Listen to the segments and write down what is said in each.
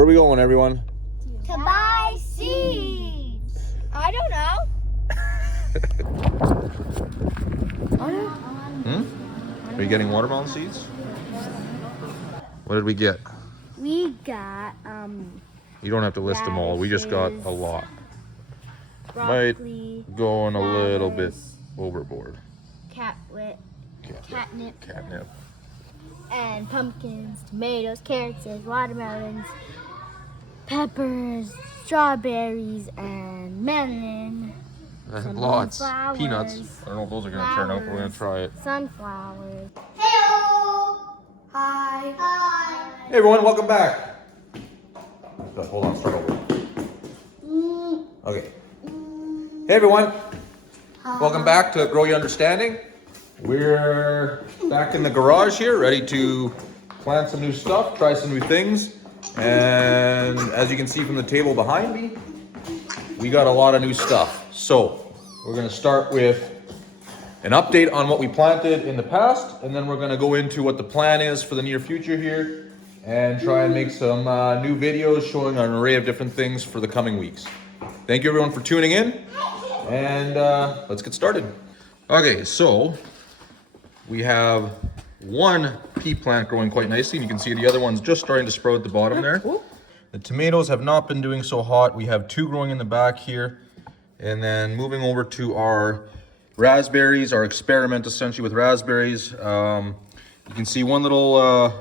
Where are we going, everyone? To buy seeds. I don't know. Are you getting watermelon seeds? What did we get? We got You don't have to list them all. We just got a lot. broccoli, Might going a little bit lettuce, overboard. catnip, and pumpkins, tomatoes, carrots, watermelons, peppers, strawberries, and melon. And lots. Flowers, Peanuts. I don't know if those are gonna turn out, but we're gonna try it. Sunflowers. Hello. Hi. Hi. Hey everyone, welcome back. Hold on, start over. Okay. Hey everyone, welcome back to Grow Your Understanding. We're back in the garage here, ready to plant some new stuff, try some new things. And as you can see from the table behind me, we got a lot of new stuff. So we're gonna start with an update on what we planted in the past, and then we're gonna go into what the plan is for the near future here and try and make some new videos showing an array of different things for the coming weeks. Thank you everyone for tuning in, and let's get started. Okay, so we have one pea plant growing quite nicely, and you can see the other one's just starting to sprout at the bottom there. The tomatoes have not been doing so hot. We have two growing in the back here. And then moving over to our raspberries, our experiment essentially with raspberries. You can see one little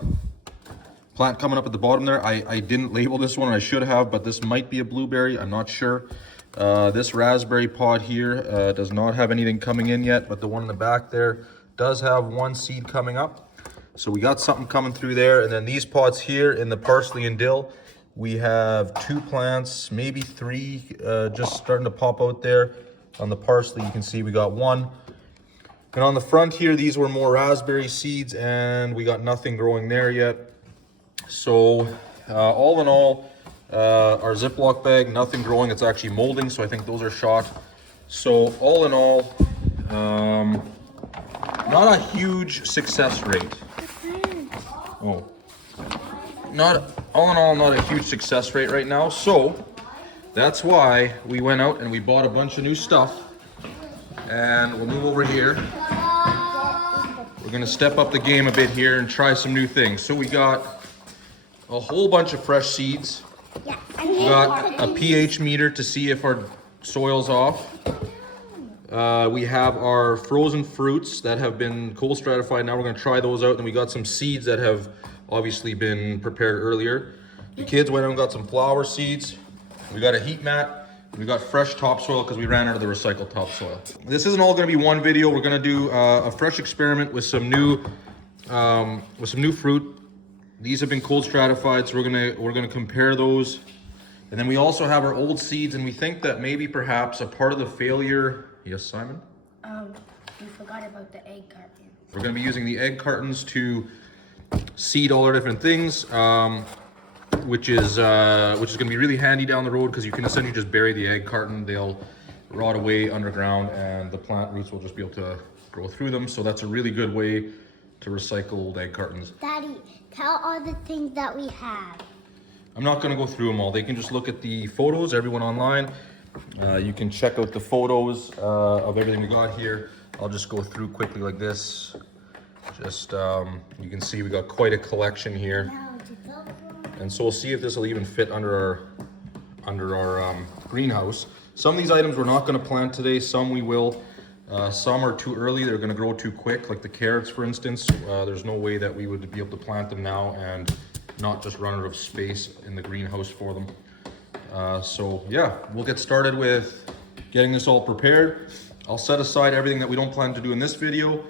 plant coming up at the bottom there. I didn't label this one, I should have, but this might be a blueberry, I'm not sure. This raspberry pod here does not have anything coming in yet, but the one in the back there does have one seed coming up. So we got something coming through there. And then these pods here in the parsley and dill, we have two plants, maybe three, just starting to pop out there. On the parsley, you can see we got one. And on the front here, these were more raspberry seeds, and we got nothing growing there yet. So all in all, our Ziploc bag, nothing growing. It's actually molding, so I think those are shot. So all in all, not a huge success rate. Oh. All in all, not a huge success rate right now. So that's why we went out and we bought a bunch of new stuff. And we'll move over here. We're gonna step up the game a bit here and try some new things. So we got a whole bunch of fresh seeds. We got a pH meter to see if our soil's off. We have our frozen fruits that have been cold stratified. Now we're gonna try those out. And we got some seeds that have obviously been prepared earlier. The kids went out and got some flower seeds. We got a heat mat. We got fresh topsoil because we ran out of the recycled topsoil. This isn't all gonna be one video. We're gonna do a fresh experiment with some new fruit. These have been cold stratified, so we're gonna compare those. And then we also have our old seeds, and we think that maybe perhaps a part of the failure. Yes, Simon? You forgot about the egg carton. We're gonna be using the egg cartons to seed all our different things, which is gonna be really handy down the road because you can essentially just bury the egg carton. They'll rot away underground, and the plant roots will just be able to grow through them. So that's a really good way to recycle old egg cartons. Daddy, tell all the things that we have. I'm not gonna go through them all. They can just look at the photos, everyone online. You can check out the photos of everything we got here. I'll just go through quickly like this. Just, you can see we got quite a collection here. And so we'll see if this will even fit under our greenhouse. Some of these items we're not gonna plant today, some we will. Some are too early, they're gonna grow too quick, like the carrots for instance. There's no way that we would be able to plant them now and not just run out of space in the greenhouse for them. So yeah, we'll get started with getting this all prepared. I'll set aside everything that we don't plan to do in this video,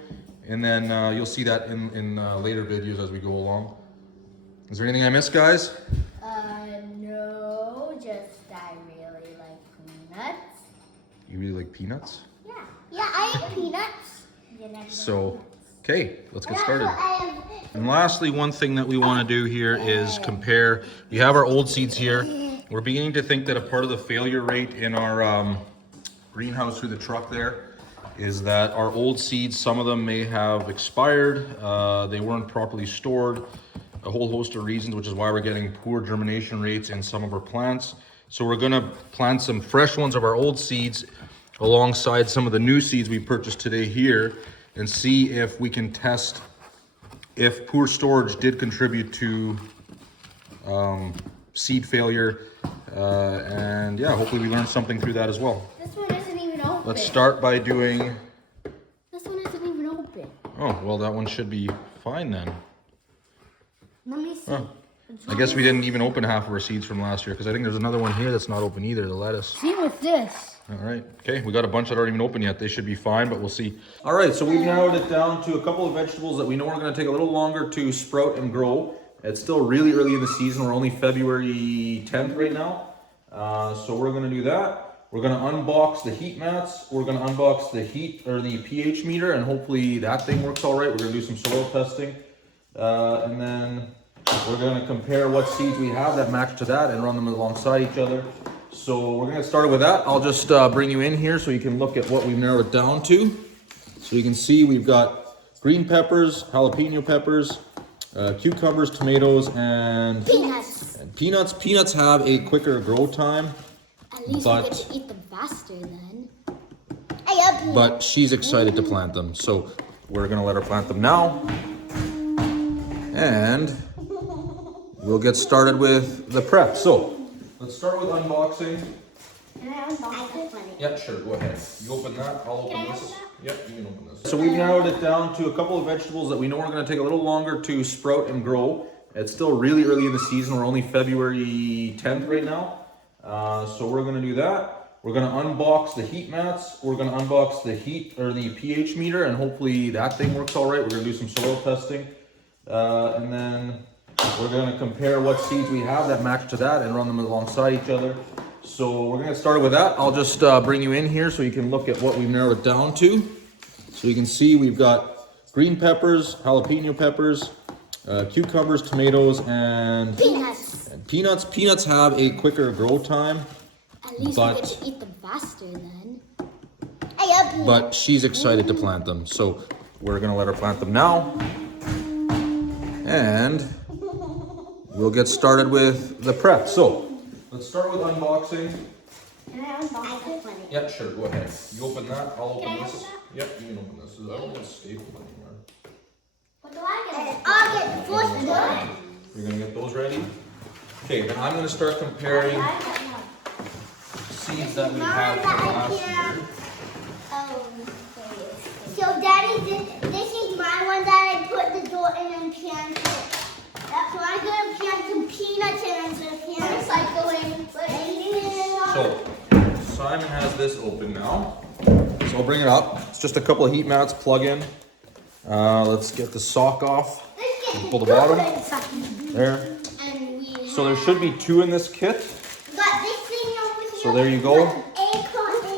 and then you'll see that in later videos as we go along. Is there anything I missed, guys? No, just I really like peanuts. You really like peanuts? Yeah, I eat peanuts. So, okay, let's get started. And lastly, one thing that we want to do here is compare. We have our old seeds here. We're beginning to think that a part of the failure rate in our greenhouse through the truck there is that our old seeds, some of them may have expired. They weren't properly stored. a whole host of reasons, which is why we're getting poor germination rates in some of our plants. So we're gonna plant some fresh ones of our old seeds alongside some of the new seeds we purchased today here and see if we can test if poor storage did contribute to seed failure. And yeah, hopefully we learned something through that as well. This one isn't even open. Let's start by doing... This one isn't even open. Oh, well, that one should be fine then. Let me see. Oh. I guess we didn't even open half of our seeds from last year because I think there's another one here that's not open either, the lettuce. See with this. All right, okay, we got a bunch that aren't even open yet. They should be fine, but we'll see. All right, so we've narrowed it down to a couple of vegetables that we know are gonna take a little longer to sprout and grow. It's still really early in the season. We're only February 10th right now. So we're gonna do that. We're gonna unbox the heat mats. We're gonna unbox the heat or the pH meter, and hopefully that thing works all right. We're gonna do some soil testing. And then we're gonna compare what seeds we have that match to that and run them alongside each other. So we're gonna get started with that. I'll just bring you in here so you can look at what we've narrowed it down to. So you can see we've got green peppers, jalapeno peppers, cucumbers, tomatoes, and Peanuts. peanuts. Peanuts have a quicker grow time, At least but we get to eat them faster then. but she's excited to plant them. So we're gonna let her plant them now. And we'll get started with the prep. So let's start with unboxing. Can I unbox it? Yeah, sure, go ahead. You open that, I'll open Can I this. open Yep, you can open this. So we've narrowed it down to a couple of vegetables that we know are gonna take a little longer to sprout and grow. It's still really early in the season. We're only February 10th right now. So we're gonna do that. We're gonna unbox the heat mats. We're gonna unbox the heat or the pH meter, and hopefully that thing works all right. We're gonna do some soil testing. And then we're gonna compare what seeds we have that match to that and run them alongside each other. So we're gonna get started with that. I'll just bring you in here so you can look at what we've narrowed it down to. So you can see we've got green peppers, jalapeno peppers, cucumbers, tomatoes, and Peanuts. peanuts. Peanuts have a quicker grow time, At least but we get to eat them faster then. but she's excited to plant them. So we're gonna let her plant them now. And we'll get started with the prep. So let's start with unboxing. Can I unbox it? Yeah, sure, go ahead. You open that, I'll open Can I this. open that? Yep, you can open this. I don't think it's stapled anymore. What do I get? I'll get the first one. You're gonna get those ready? Okay, then I'm gonna start comparing seeds that we have from last year. So Daddy, this is my one that I put the door in and planted. That's why I'm gonna plant some peanuts and I'm gonna plant recycling. So Simon has this open now. So I'll bring it up. It's just a couple of heat mats, plug in. Let's get the sock off. Pull the bottom. There. So there should be 2 in this kit. So there you go.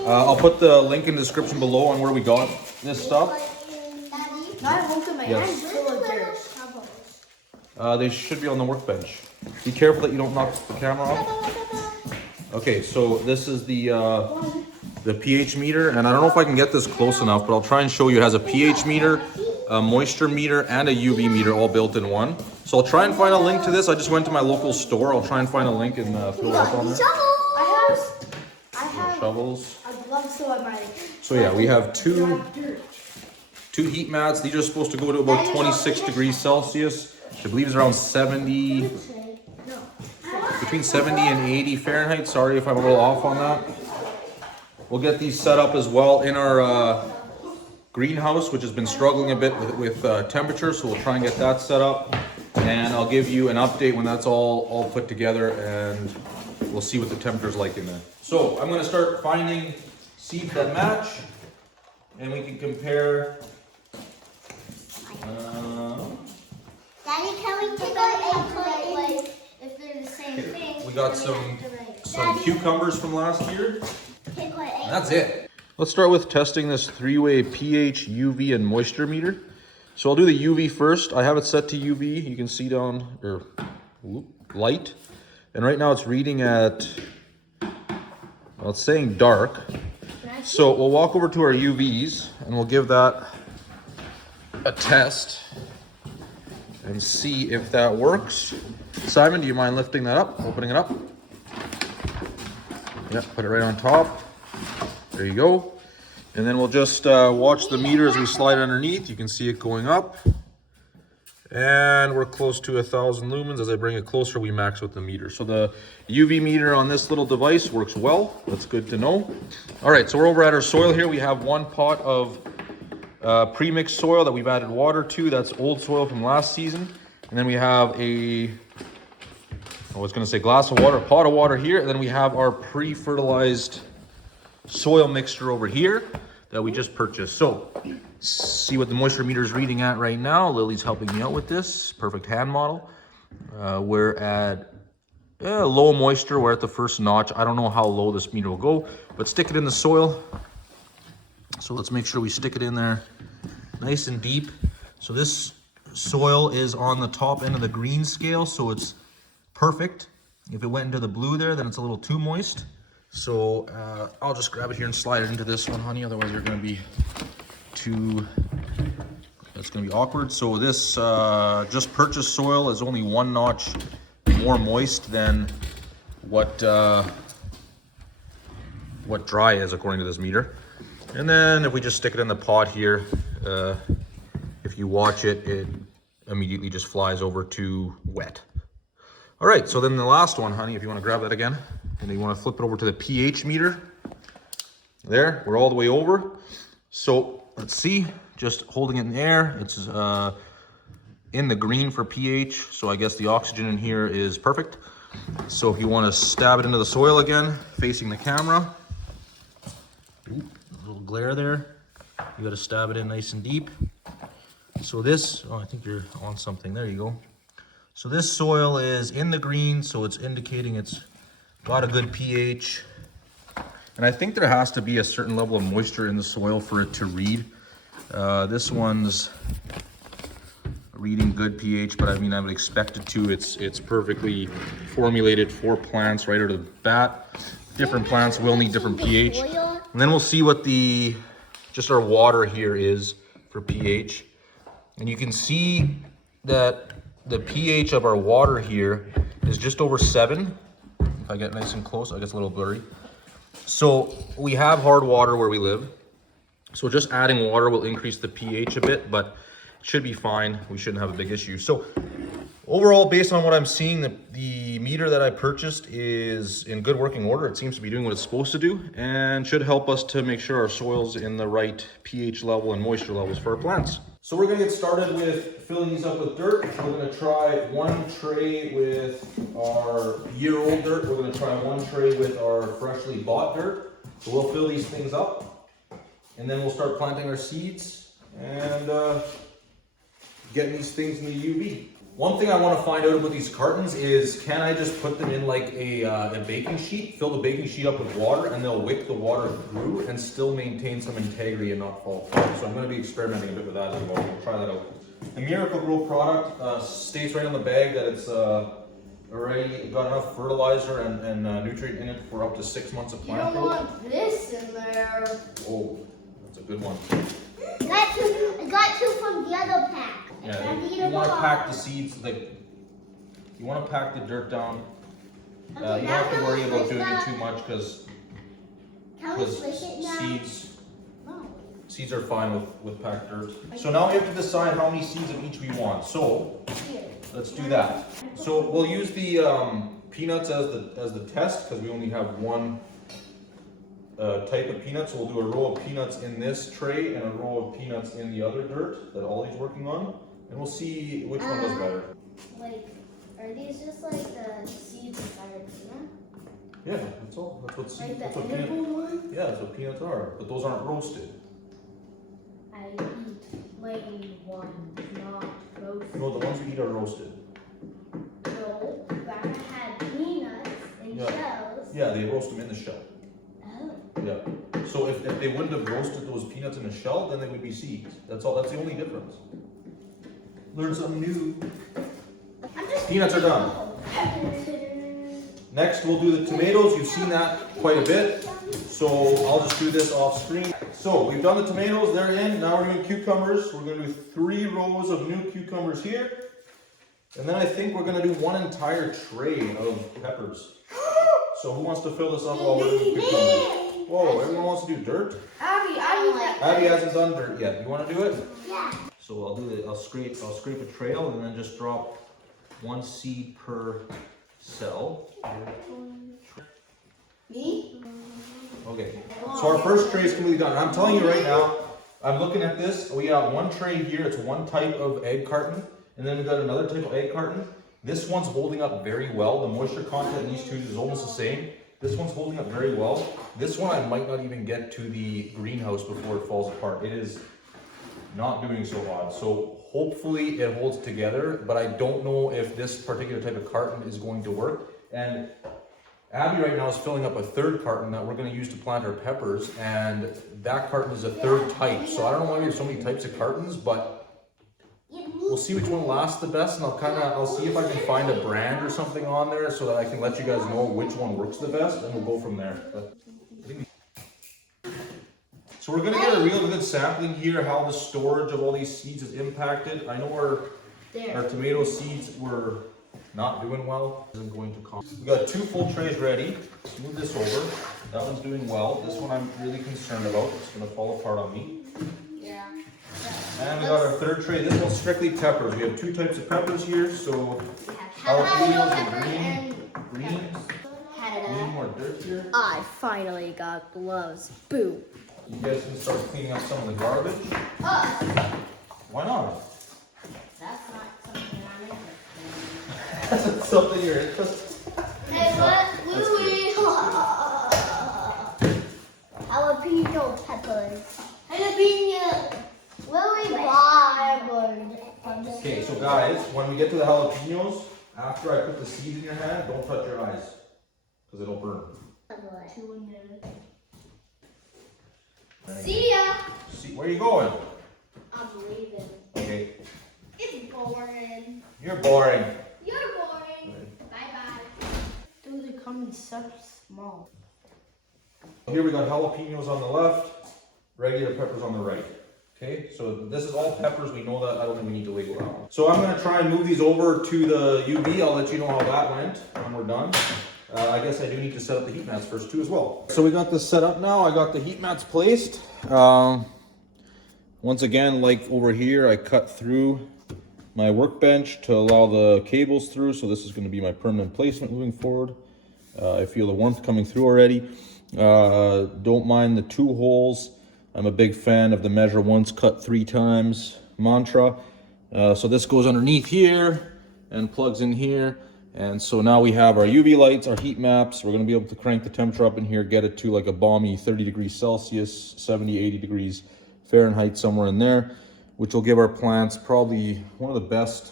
I'll put the link in the description below on where we got this stuff. Yes. They should be on the workbench. Be careful that you don't knock the camera off. Okay, so this is the pH meter, and I don't know if I can get this close enough, but I'll try and show you. It has a pH meter, a moisture meter, and a UV meter all built in one. So I'll try and find a link to this. I just went to my local store. I'll try and find a link and throw it up on there. I have Shovels. I'd love so I might. So yeah, we have two heat mats. These are supposed to go to about 26 degrees Celsius, which I believe is around 70, between 70 and 80 Fahrenheit. Sorry if I'm a little off on that. We'll get these set up as well in our greenhouse, which has been struggling a bit with temperature, so we'll try and get that set up. And I'll give you an update when that's all put together, and we'll see what the temperature's like in there. So I'm gonna start finding seeds that match, and we can compare. Daddy, can we take our if they're the same thing? We got some cucumbers from last year. Pick what And that's it. Let's start with testing this 3-way pH, UV, and moisture meter. So I'll do the UV first. I have it set to UV. You can see down, or light. And right now it's reading at, well, it's saying dark. So we'll walk over to our UVs and we'll give that a test. and see if that works. Simon, do you mind lifting that up, opening it up? Yeah, put it right on top. There you go. And then we'll just watch the meter as we slide underneath. You can see it going up. And we're close to 1,000 lumens. As I bring it closer, we max with the meter. So the UV meter on this little device works well. That's good to know. All right, so we're over at our soil here. We have one pot of pre-mixed soil that we've added water to. That's old soil from last season. And then we have I was gonna say glass of water, pot of water here. And then we have our pre-fertilized soil mixture over here that we just purchased. So see what the moisture meter is reading at right now. Lily's helping me out with this perfect hand model. We're at low moisture. We're at the first notch. I don't know how low this meter will go, but stick it in the soil. So let's make sure we stick it in there nice and deep. So this soil is on the top end of the green scale, so it's perfect. If it went into the blue there, then it's a little too moist. So I'll just grab it here and slide it into this one, honey. Otherwise, you're going to be it's going to be awkward. So this just purchased soil is only one notch more moist than what dry is according to this meter. And then if we just stick it in the pot here, if you watch it, it immediately just flies over to wet. All right, so then the last one, honey, if you want to grab that again. And then you want to flip it over to the pH meter. There, we're all the way over. So let's see, just holding it in the air. It's in the green for pH. So I guess the oxygen in here is perfect. So if you want to stab it into the soil again, facing the camera. Ooh, a little glare there. You got to stab it in nice and deep. So this, I think you're on something. There you go. So this soil is in the green, so it's indicating it's got a good pH, and I think there has to be a certain level of moisture in the soil for it to read. This one's reading good pH, but I mean, I would expect it to. It's perfectly formulated for plants right out of the bat. Different plants will need different pH, and then we'll see what just our water here is for pH, and you can see that the pH of our water here is just over 7. If I get nice and close, I guess a little blurry. So we have hard water where we live. So just adding water will increase the pH a bit, but it should be fine. We shouldn't have a big issue. So overall, based on what I'm seeing, the meter that I purchased is in good working order. It seems to be doing what it's supposed to do and should help us to make sure our soil's in the right pH level and moisture levels for our plants. So we're gonna get started with filling these up with dirt. We're gonna try one tray with our year-old dirt. We're gonna try one tray with our freshly bought dirt. So we'll fill these things up and then we'll start planting our seeds and getting these things in the UV. One thing I want to find out about these cartons is, can I just put them in like a baking sheet, fill the baking sheet up with water, and they'll wick the water through and still maintain some integrity and not fall apart. So I'm going to be experimenting a bit with that as well. We'll try that out. The Miracle-Gro product states right on the bag that it's already got enough fertilizer and nutrient in it for up to 6 months of plant growth. You don't want this in there. Oh, that's a good one. I got two from the other pack. Yeah, you want to pack the seeds, like, you want to pack the dirt down. You don't have to worry about doing it too much because seeds are fine with packed dirt. So now we have to decide how many seeds of each we want. So let's do that. So we'll use the peanuts as the test because we only have one type of peanuts. So we'll do a row of peanuts in this tray and a row of peanuts in the other dirt that Ollie's working on. And we'll see which one does better. Like, are these just like the seeds inside a peanut? Yeah, that's all. That's what seeds. Like that's the what edible one? Yeah, that's what peanuts are. But those aren't roasted. I eat plain ones, not roasted. No, the ones we eat are roasted. No, but I had peanuts in shells. Yeah, they roast them in the shell. Oh. Yeah. So if they wouldn't have roasted those peanuts in the shell, then they would be seeds. That's all. That's the only difference. Learn something new. Peanuts are done. Next, we'll do the tomatoes. You've seen that quite a bit. So I'll just do this off screen. So we've done the tomatoes, they're in. Now we're doing cucumbers. We're going to do 3 rows of new cucumbers here. And then I think we're gonna do one entire tray of peppers. So who wants to fill this up while we're doing cucumbers? Whoa, everyone wants to do dirt? Abby hasn't done dirt yet. You wanna do it? Yeah. So I'll do it, I'll scrape a trail and then just drop one seed per cell. Me? Okay, so our first tray is completely done. And I'm telling you right now, I'm looking at this, we got one tray here, it's one type of egg carton, and then we got another type of egg carton. This one's holding up very well. The moisture content in these two is almost the same. This one's holding up very well. This one I might not even get to the greenhouse before it falls apart. It is not doing so hot. So hopefully it holds together, but I don't know if this particular type of carton is going to work. And Abby right now is filling up a third carton that we're going to use to plant our peppers, and that carton is a third type. So I don't know why we have so many types of cartons, but we'll see which one lasts the best, and I'll see if I can find a brand or something on there so that I can let you guys know which one works the best, and we'll go from there. So we're going to get a real good sampling here, how the storage of all these seeds is impacted. I know our tomato seeds were not doing well. I'm going to we got 2 full trays ready. Let's move this over. That one's doing well. This one I'm really concerned about. It's going to fall apart on me. Yeah. And we got our third tray. This one's strictly peppers. We have 2 types of peppers here. So jalapenos and green. Need more dirt here. I finally got gloves. Boo. You guys can start cleaning up some of the garbage. Why not? That's not something I'm interested in. That's something you're interested in. Hey, what? Louie. Jalapeno peppers. Jalapeno. Louie barbered. Okay, so guys, when we get to the jalapenos, after I put the seeds in your hand, don't touch your eyes, because it'll burn. See ya. See, where are you going? I'm leaving. Okay. It's boring. You're boring. You're boring. Bye-bye. Dude, they come in such small. Here we got jalapenos on the left, regular peppers on the right. Okay, so this is all peppers. We know that. I don't think we need to label that one. So I'm going to try and move these over to the UV. I'll let you know how that went when we're done. I guess I do need to set up the heat mats first too as well. So we got this set up now. I got the heat mats placed. Once again, like over here, I cut through my workbench to allow the cables through. So this is going to be my permanent placement moving forward. I feel the warmth coming through already. Don't mind the 2 holes. I'm a big fan of the measure once, cut 3 times mantra. So this goes underneath here and plugs in here. And so now we have our UV lights, our heat maps. We're going to be able to crank the temperature up in here, get it to like a balmy 30 degrees Celsius, 70, 80 degrees Fahrenheit, somewhere in there, which will give our plants probably one of the best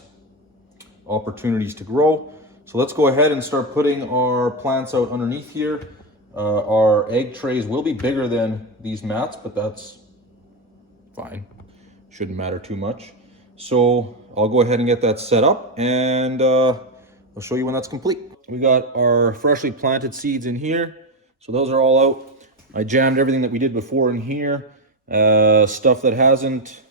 opportunities to grow. So let's go ahead and start putting our plants out underneath here. Our egg trays will be bigger than these mats, but that's fine. Shouldn't matter too much. So I'll go ahead and get that set up, and I'll show you when that's complete. We got our freshly planted seeds in here. So those are all out. I jammed everything that we did before in here. Stuff that hasn't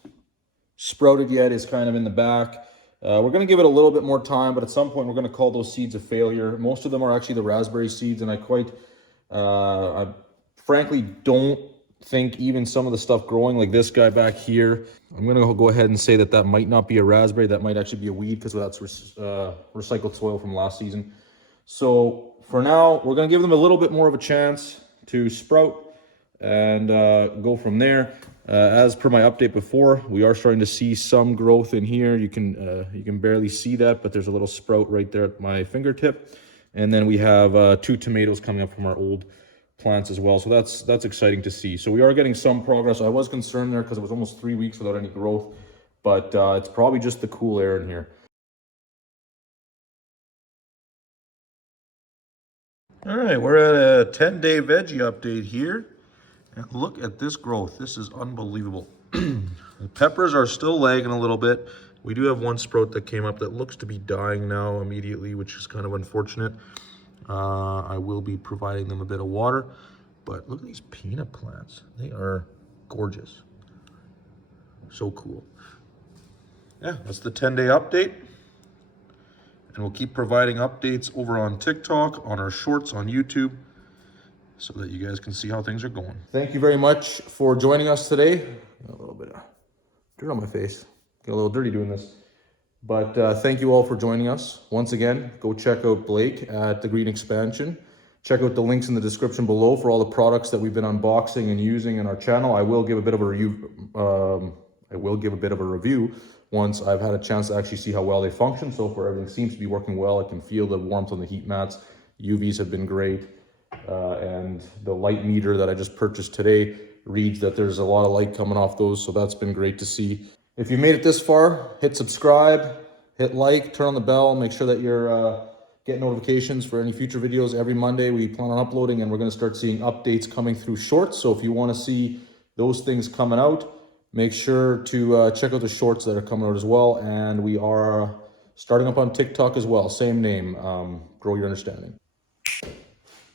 sprouted yet is kind of in the back. We're going to give it a little bit more time, but at some point we're going to call those seeds a failure. Most of them are actually the raspberry seeds, and I frankly don't think even some of the stuff growing like this guy back here, I'm going to go ahead and say that might not be a raspberry. That might actually be a weed, because that's recycled soil from last season. So for now, we're going to give them a little bit more of a chance to sprout and go from there. As per my update before, we are starting to see some growth in here. You can barely see that, but there's a little sprout right there at my fingertip. And then we have 2 tomatoes coming up from our old plants as well. So that's exciting to see. So we are getting some progress. I was concerned there because it was almost 3 weeks without any growth, but it's probably just the cool air in here. All right, we're at a 10-day veggie update here. And look at this growth. This is unbelievable. The peppers are still lagging a little bit. We do have one sprout that came up that looks to be dying now immediately, which is kind of unfortunate. I will be providing them a bit of water, but look at these peanut plants. They are gorgeous. So cool. Yeah, that's the 10-day update. And we'll keep providing updates over on TikTok, on our shorts on YouTube, so that you guys can see how things are going. Thank you very much for joining us today. A little bit of dirt on my face. Get a little dirty doing this. But thank you all for joining us. Once again, go check out Blake at The Green Expansion. Check out the links in the description below for all the products that we've been unboxing and using in our channel. I will give a bit of a review. Once I've had a chance to actually see how well they function. So far, everything seems to be working well. I can feel the warmth on the heat mats. UVs have been great. And the light meter that I just purchased today reads that there's a lot of light coming off those. So that's been great to see. If you made it this far, hit subscribe, hit like, turn on the bell, make sure that you're getting notifications for any future videos. Every Monday we plan on uploading, and we're going to start seeing updates coming through shorts. So if you want to see those things coming out, make sure to check out the shorts that are coming out as well. And we are starting up on TikTok as well. Same name, Grow Your Understanding.